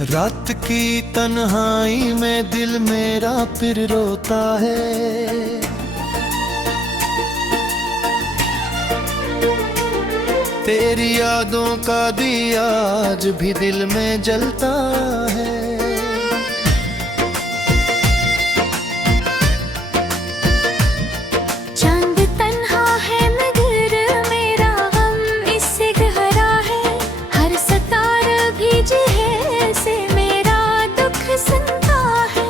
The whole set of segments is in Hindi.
रात की तन्हाई में दिल मेरा फिर रोता है। तेरी यादों का दिया आज भी दिल में जलता है। चांद तन्हा है मगर मेरा गम इससे गहरा है। हर सितारा भीजे है से मेरा दुख सुनता है।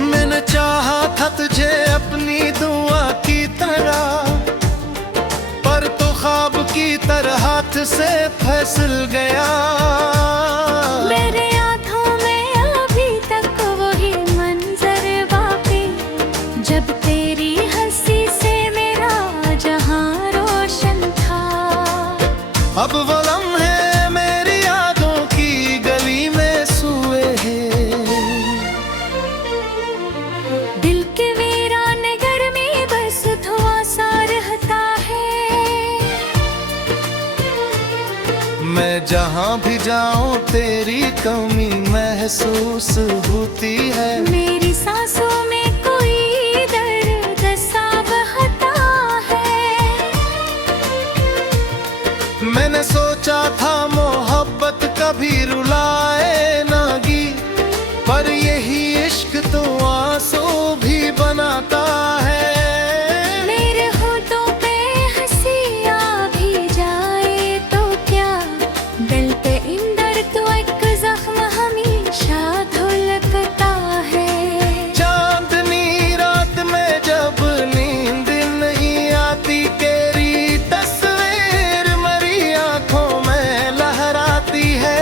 मैंने चाहा था तुझे अपनी दुआ की तरह, पर तो ख्वाब की तरह हाथ से फिसल गया। मेरे आँखों में अभी तक वही मंजर बाकी, जब तेरी हंसी से मेरा जहां रोशन था। अब वो लम्हे मेरी यादों की गली में सोए हैं। दिल के वीरान घर में बस धुआं सा रहता है। मैं जहाँ भी जाऊँ तेरी कमी महसूस होती है। मेरी सांसों में कोई दर्द सा बहता है। मैंने सोचा था मोहब्बत कभी रुलाए नागी, पर यही इश्क तो आंसू भी बनाता है। मेरे होठों पे हंसी आ भी जाए तो क्या, दिल पे इंदर तो एक जख्म हमेशा धुलकता है। चांदनी रात में जब नींद नहीं आती, तेरी तस्वीर मेरी आंखों में लहराती है।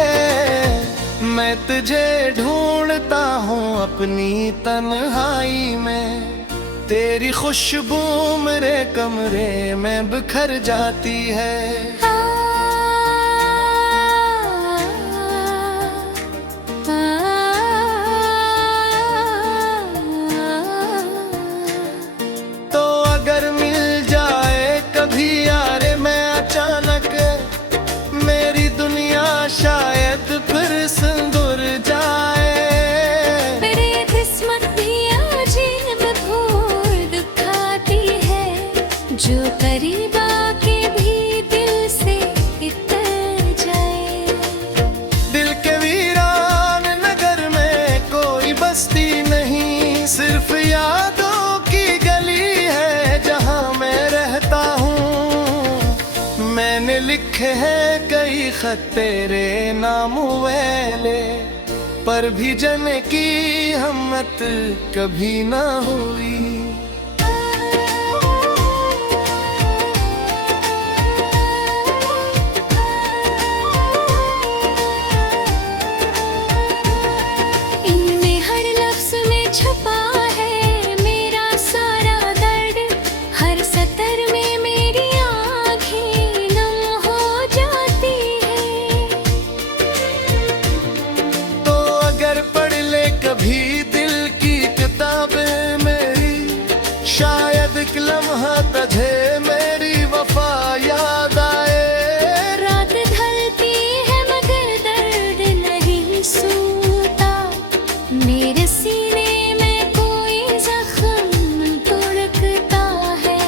मैं तुझे ढूंढता हूँ अपनी तन्हाई में, तेरी खुशबू मेरे कमरे में बिखर जाती है। तो अगर मिल जाए कभी यार मैं अचानक, मेरी दुनिया शायद फिर संदूर जाए। मेरी किस्मत भी अजीब भूल दिखाती है, जो करीब आके भी दिल से इतर जाए। दिल के वीरान नगर में कोई बस्ती नहीं, सिर्फ यादों की गली है जहाँ मैं रहता हूँ। मैंने लिखे हैं कई खत तेरे नाम वाले, पर भी जाने की हिम्मत कभी ना हुई। इनमें हर लफ्ज में छुपा है मेरा सारा दर्द। हर सतर में मेरी आँखें नम हो जाती है। तो अगर पढ़ ले कभी दिल की किताबें मेरी, शायद एक लम्हा तुझे मेरी वफा याद आए। रात ढलती है मगर दर्द नहीं सूता, मेरे सीने में कोई जख्म धड़कता है।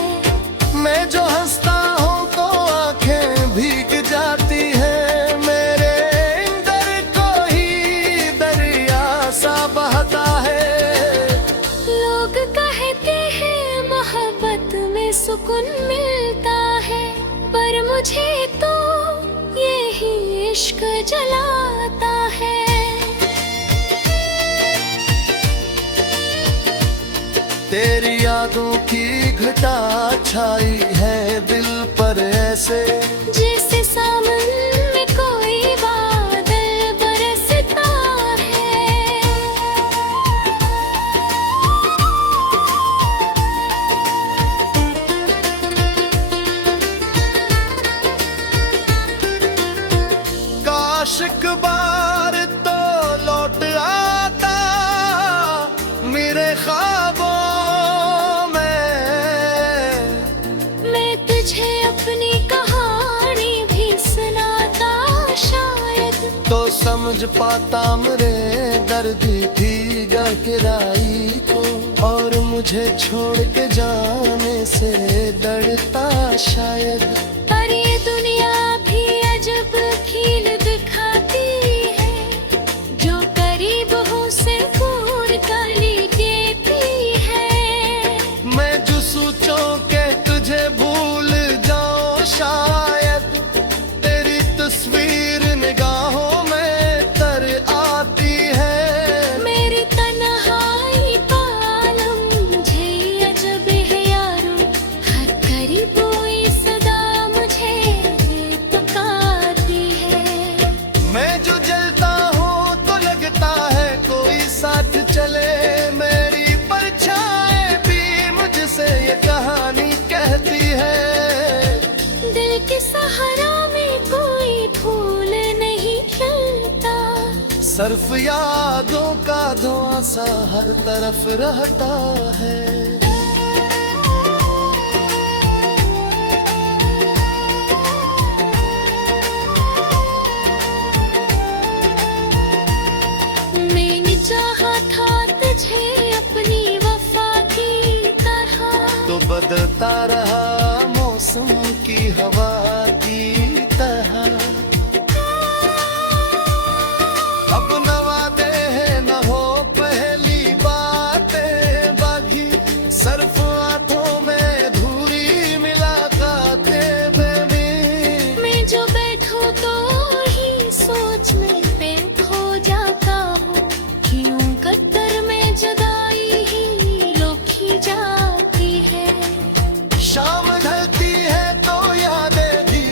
मैं जो हंसता हूँ तो आंखें भीग जाती हैं, मेरे अंदर कोई दरिया सा बहता है। लोग कहते हैं मोहब्बत में सुकून मिलता है, पर मुझे तो यही इश्क जलाता है। तेरी यादों की घटा छाई है दिल पर ऐसे, जैसे सावन में कोई बादल बरसता है। काश एक बार तो लौट आता मेरे ख्वाबों में। मैं तुझे अपनी कहानी भी सुनाता शायद। समझ पाता मेरे दर्द भी गहराई को, और मुझे छोड़ के जाने से डरता शायद। पर ये दुनिया भी अजब खेल दिखाती है, जो करीब हो से दूर कर देती है। मैं जो सोचूं के तुझे भूल जाऊं शायद, तेरी तस्वीर निगाहों में तर आती है। मेरी तन्हाई पालम मुझे अजब है यारो, हर करीबों सदा मुझे पुकारती है। मैं जो जलता हूँ तो लगता है कोई साथ चले, मेरी परछाई भी मुझसे ये कहानी कहती है। दिल के सहारा में कोई फूल नहीं खिलता, सिर्फ यादों का धुआं सा हर तरफ रहता है। मैंने चाहा था तुझे अपनी वफा की तरह, तो बदलता रहा मौसम की हवा की तरह। अब न वादे हैं न हो पहली बातें बागी, सिर्फ हाथों में धूरी मुलाकातें बेबी। मैं जो बैठूं तो ही सोच में पे खो जाता हूँ, क्यों कतर में जुदाई ही लोखी जाती है। शाम ढलती है तो यादें भी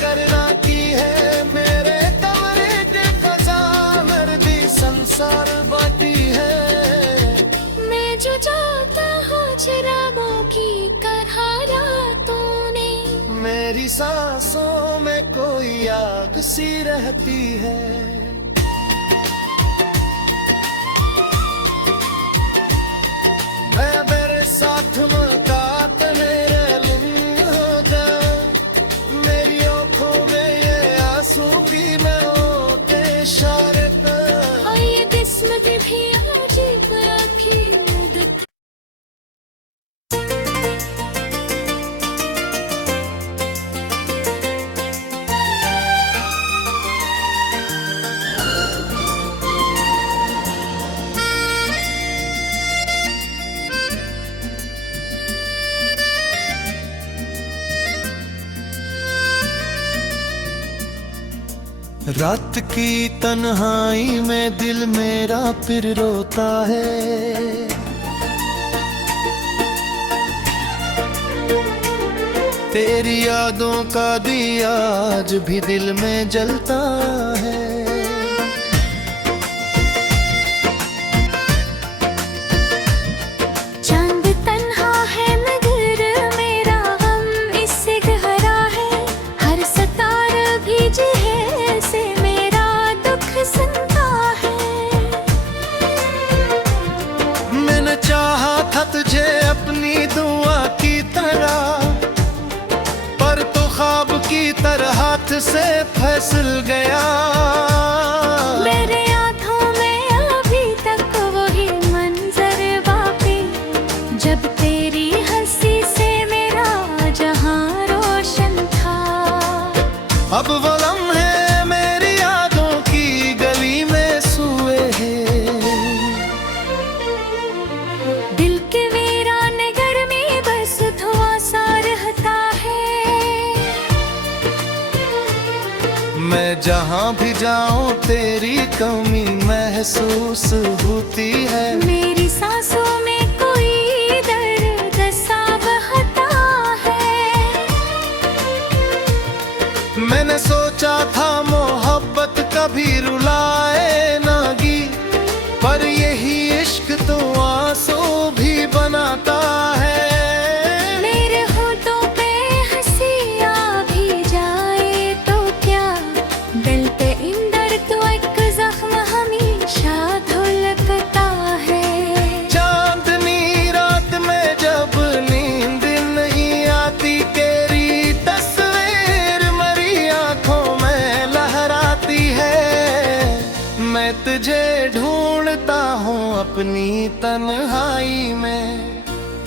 करना की है, मेरे कमरे के खजानर भी संसार बाटी है। मैं जो जाता हूँ चिरागों की तरह रातों ने, मेरी सांसों में कोई आग सी रहती है। मैं मेरे साथ मुलाकात मेरे लिंग हो जाए, मेरी आंखों में ये आंसू भी मैं होते इशारे पे। और ये किस्मत भी अजीब आखिर दिख। रात की तन्हाई में दिल मेरा फिर रोता है, तेरी यादों का दिया आज भी दिल में जलता है। चांद तन्हा है मगर मेरा गम इससे गहरा है, हर सितारा भीजे है से मेरा दुख सुनता है। मैंने चाहा था तुझे अपनी दुआ की तरह, पर तो ख्वाब की तरह हाथ से फिसल गया। मेरे आँखों में अभी तक वही मंजर बाकी, जब तेरी हंसी से मेरा जहां रोशन था। अब वो लम्हे मेरी यादों की गली में सोए हैं। दिल के वीरान घर में बस धुआं सा रहता है। मैं जहाँ भी जाऊँ तेरी कमी महसूस होती है। मेरी सांसों में कोई दर्द सा बहता है। मैंने सोचा था मोहब्बत कभी रुलाए नागी, पर यही इश्क तो आंसू भी बनाता है। मेरे होठों पे हंसी आ भी जाए तो क्या, दिल पे इंदर तो एक जख्म हमेशा धुलकता है। चांद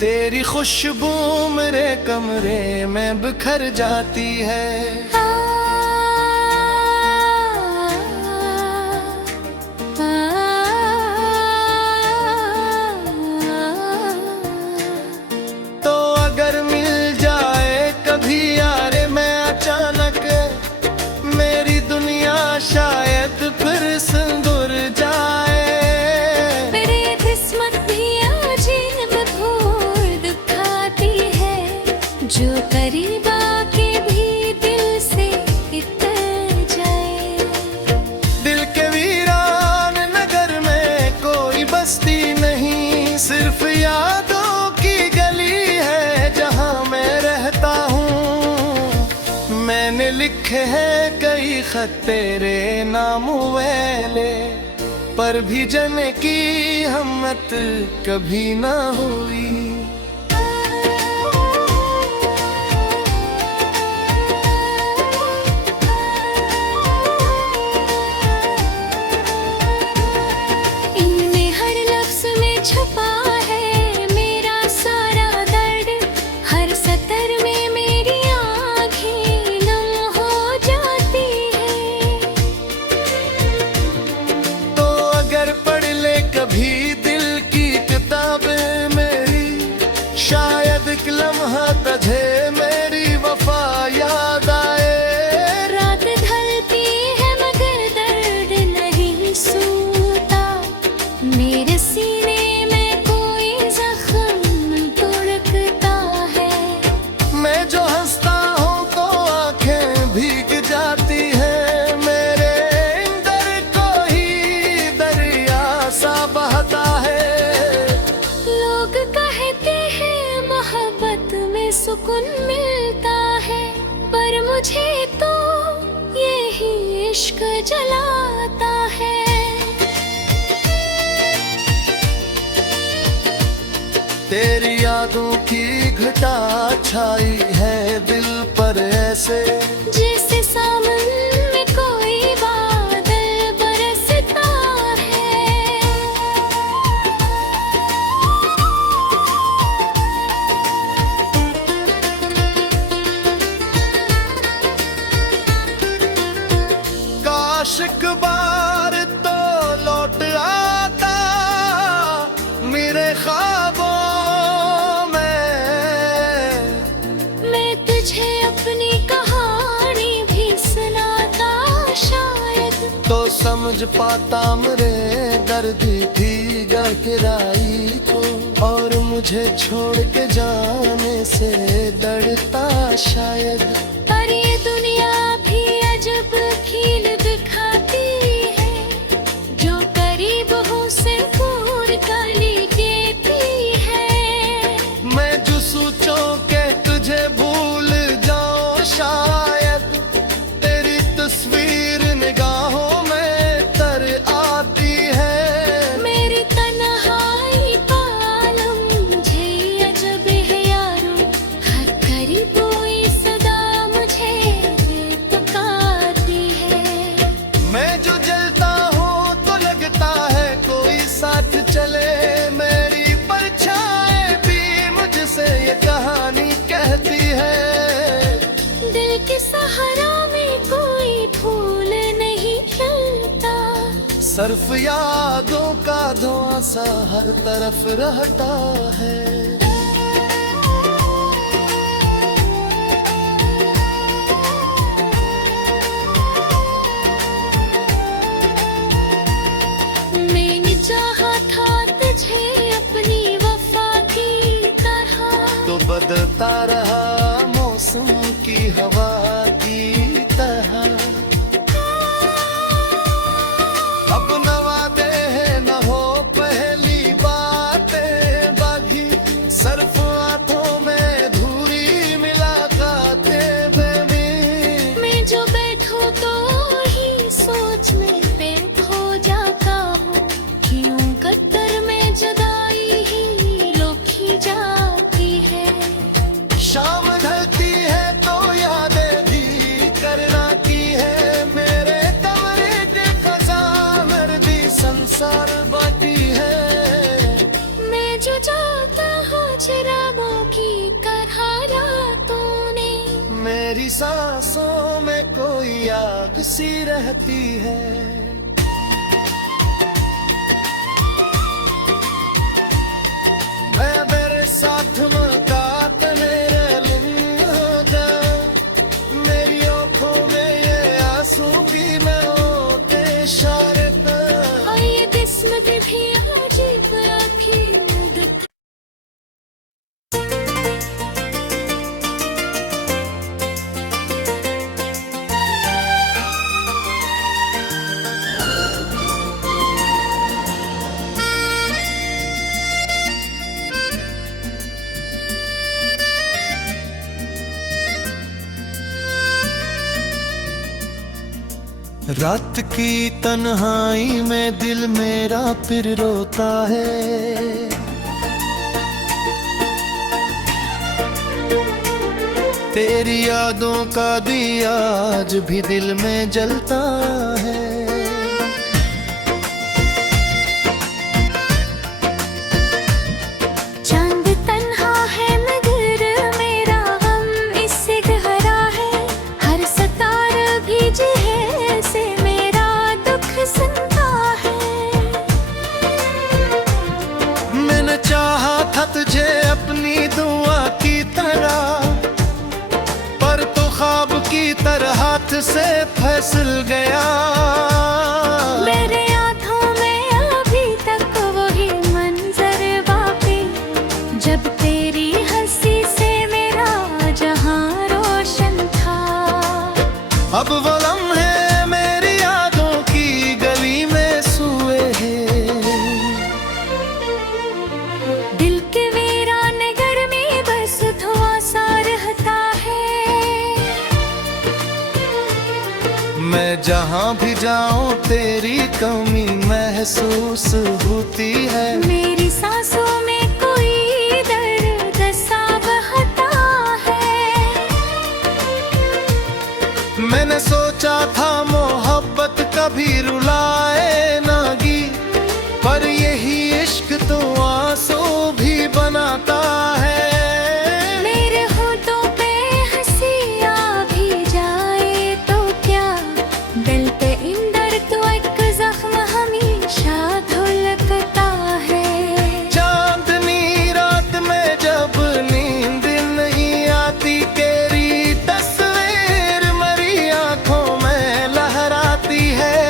तेरी खुशबू मेरे कमरे में बिखर जाती है। तो अगर मिल जाए कभी यार मैं अचानक, मेरी दुनिया शायद फिर सिंदूर जाए। मेरी किस्मत भी अजीब घोर दिखाती है, जो करीब आके भी दिल से इतर जाए। दिल के वीरान नगर में कोई बस्ती नहीं, सिर्फ यादों की गली है जहां मैं रहता हूँ। मैंने लिखे हैं कई खत तेरे नाम वाले, पर भी जाने की हिम्मत कभी ना हुई। इनमें हर लफ्ज में छुपा है मेरा सारा दर्द, हर सतर में मेरी आँखें नम हो जाती है। तो अगर पढ़ ले कभी दिल की किताबें मेरी, शायद एक लम्हा तुझे मेरी वफा याद आए। रात ढलती है मगर दर्द नहीं सूता, मेरे सीने में कोई जख्म धड़कता है। मैं जो हंसता हूँ तो आंखें भीग जाती हैं, मेरे अंदर कोई दरिया सा बहता है। लोग कहते हैं मोहब्बत में सुकून मिलता है, पर मुझे तो यही इश्क जलाता है। तेरी यादों की घटा छाई है दिल पर ऐसे, जैसे सावन में कोई बादल बरसता है। काश एक बार तो लौट आता मेरे ख्वाबों में। मैं तुझे अपनी कहानी भी सुनाता शायद, तो समझ पाता मेरे दर्द थी गहराई को, और मुझे छोड़ के जाने से डरता शायद। पर ये दुनिया भी अजब खेल दिखाती है, जो करीब हो से दूर काली देती है। मैं जो सोचूं के तुझे भूल जाऊं, शायद तेरी तस्वीर निगाहों में तर आती है। मेरी तन्हाई का आलम मुझे अजब है यारो, हर करीब कोई सदा मुझे पुकारती है। मैं जो जलता हूँ तो लगता है कोई साथ चले, मेरी परछाई भी मुझसे ये कहानी कहती है। दिल के सहारा में कोई फूल नहीं खिलता, सर्फ यादों का धुआं सा हर तरफ रहता है। मैंने चाहा था तुझे अपनी वफा की तरह, तो बदलता रहा मौसम की हवा की तरह। अब न वादे हैं न हो पहली बातें बागी, सर्फ हाथों में धूरी मुलाकातें बेबी। मैं जो बैठूं तो ही सोच में पे खो जाता हूँ, क्यों कतर में जुदाई ही लोखी जाती है। सांसों में कोई आग सी रहती है। मैं मेरे साथ मुलाकात मेरे लिंग हो जा, मेरी आंखों में ये आंसू की मैं होते इशारे पे। और ये किस्मत भी अजीब आखिर में रात की तन्हाई में दिल मेरा फिर रोता है। तेरी यादों का दिया आज भी दिल में जलता है। चांद तन्हा है मगर मेरा गम इससे गहरा है। हर सतार भीजी है से मेरा दुख सुनता है। मैंने चाहा था तुझे अपनी दुआ की तरह, पर तो ख्वाब की तरह हाथ से फिसल गया। मेरे आँखों में अभी तक वही मंजर बाकी, जब तेरी हंसी से मेरा जहां रोशन था। अब वो लम्हे मेरी यादों की गली में सोए हैं। दिल के वीरान घर में बस धुआं सा रहता है। मैं जहाँ भी जाऊँ तेरी कमी महसूस होती है। मेरी सांसों में कोई दर्द सा बहता है। मैंने सोचा था मोहब्बत कभी रुलाए नागी, पर यही इश्क तो आंसू भी बनाता है। मेरे होठों पे हंसी आ भी जाए तो क्या, दिल पे इंदर तो एक जख्म हमेशा धुलकता है। चांदनी रात में जब नींद नहीं आती, तेरी तस्वीर मेरी आंखों में लहराती है।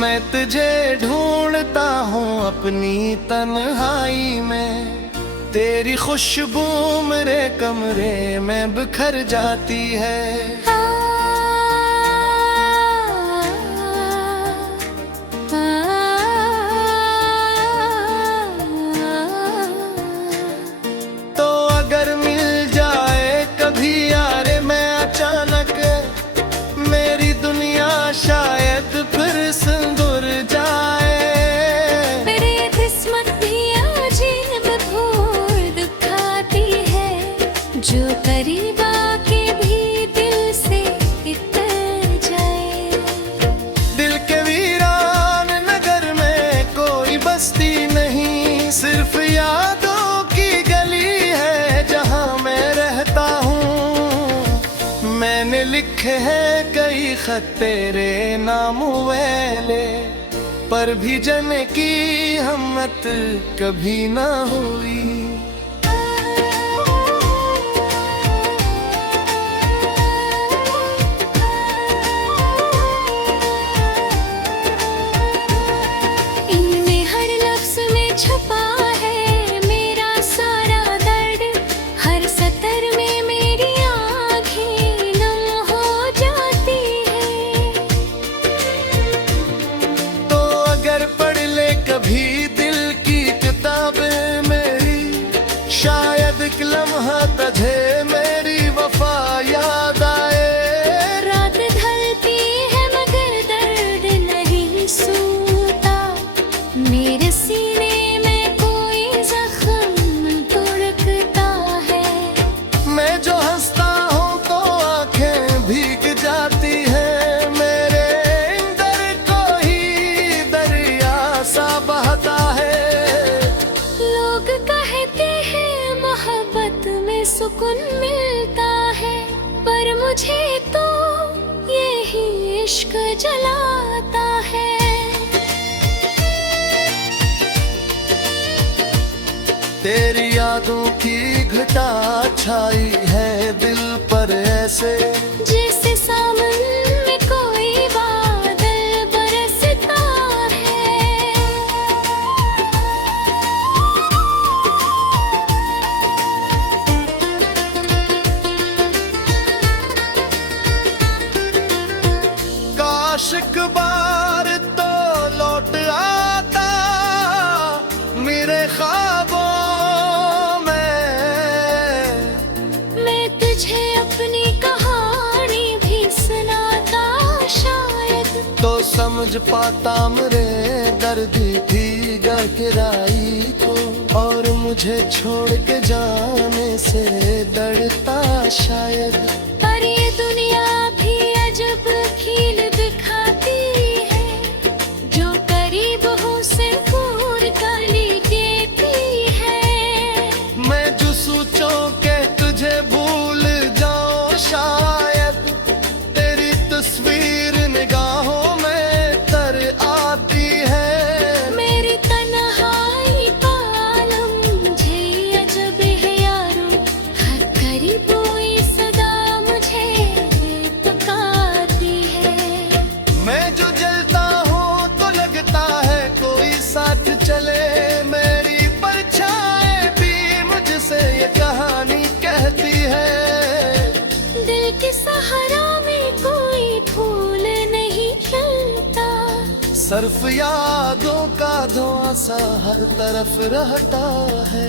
मैं तुझे ढूंढता हूँ अपनी तन्हाई में, तेरी खुशबू मेरे कमरे में बिखर जाती है। तो अगर मिल जाए कभी यार मैं अचानक, मेरी दुनिया शायद फिर सिंदूर जाए। मेरी किस्मत भी अजीब भूल दिखाती है, जो करीब आके भी दिल से इतर जाए। दिल के वीरान नगर में कोई बस्ती नहीं, सिर्फ यादों की गली है जहाँ मैं रहता हूँ। मैंने लिखे हैं कई खत तेरे नाम वाले, पर भी जाने की हिम्मत कभी ना हुई। इनमें हर लफ्ज में छुपा है मेरा सारा दर्द, हर सतर में मेरी आँखें नम हो जाती है। तो अगर पढ़ ले कभी दिल की किताबें मेरी, शायद एक लम्हा तुझे मेरी वफा याद आए। रात ढलती है मगर दर्द नहीं सूता, मेरे सीने में कोई जख्म धड़कता है। मैं जो हंसता हूँ तो आंखें भीग जाती हैं, मेरे अंदर कोई दरिया सा बहता है। लोग कहते हैं मोहब्बत में सुकून मिलता है, पर इश्क जलाता है। तेरी यादों की घटा छाई है दिल पर ऐसे, जैसे सावन में कोई बादल बरसता है। काश एक बार तो लौट आता मेरे ख्वाबों मैं तुझे अपनी कहानी भी सुनाता शायद, तो समझ पाता मेरे दर्द की गहराई को, और मुझे छोड़ के जाने से डरता शायद। पर ये दुनिया भी अजब खेल दिखाती है, जो करीब हो से दूर कर देती है। मैं जो सोचूं के तुझे भूल जाऊं शायद, तेरी तस्वीर निगाहों में तर आती है। मेरी तन्हाई का आलम मुझे अजब है यारो, हर करीब कोई सदा मुझे पुकारती है। मैं जो जलता हूँ तो लगता है कोई साथ चले, मेरी परछाई भी मुझसे ये कहानी कहती है। दिल के सहारा में कोई फूल नहीं खिलता, सिर्फ यादों का धुआं सा हर तरफ रहता है।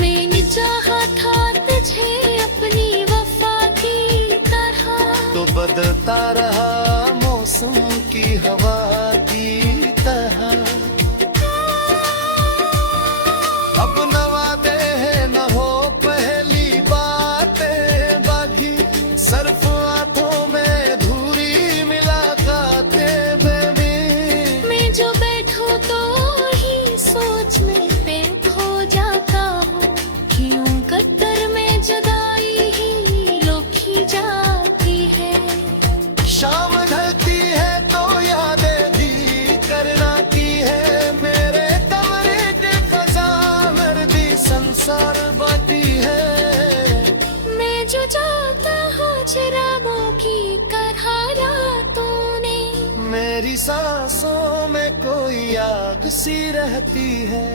मैंने चाहा था तुझे अपनी वफा की तरह, तो बदलता रहा मौसम की हवा की तरह। अब न वादे हैं न हो पहली बातें बागी, सिर्फ आंखों में धूरी मुलाकातें बेबी। मैं जो बैठूं तो ही सोच में पे खो जाता हूँ, क्यों कतर में जुदाई ही लोखी जाती है। शाम ढलती है तो यादें भी करना की है, मेरे कमरे के खजानर भी संसार बाकी है। मैं जो जाता हूँ चिरागों की तरह रातों ने, मेरी सांसों में कोई आग सी रहती है।